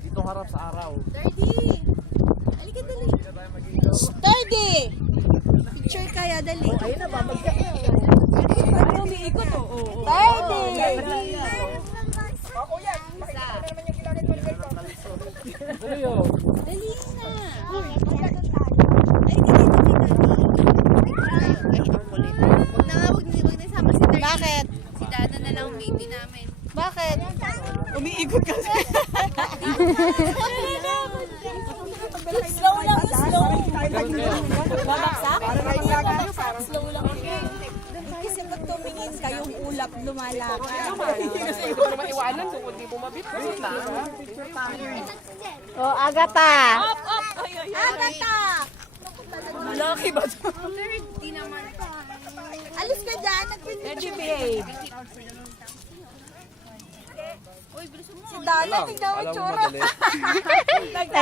Dito harap sa araw. 30. Halika dali. 30. Picture kaya dali. Ayun na ba? Mag-check na. Ano umiikot? 30. Ako yan. Makikita ko na naman yung kilala mo. Dali yun. Dali na. Ay, Huwag na isama si 30. Bakit? Si Dada na lang baby namin. Bakit? Umiikot kasi. Slow lang, slow. Babaksak? Slow lang. Kasi pag tumingin ka, yung ulap lumalakad. Kasi ito naman iwanan kung hindi mo mabit. Oh, Agata. Agata! Malaki ba ito? Di naman. Alis ka dyan. Si Dana, tignan mo yung tsura.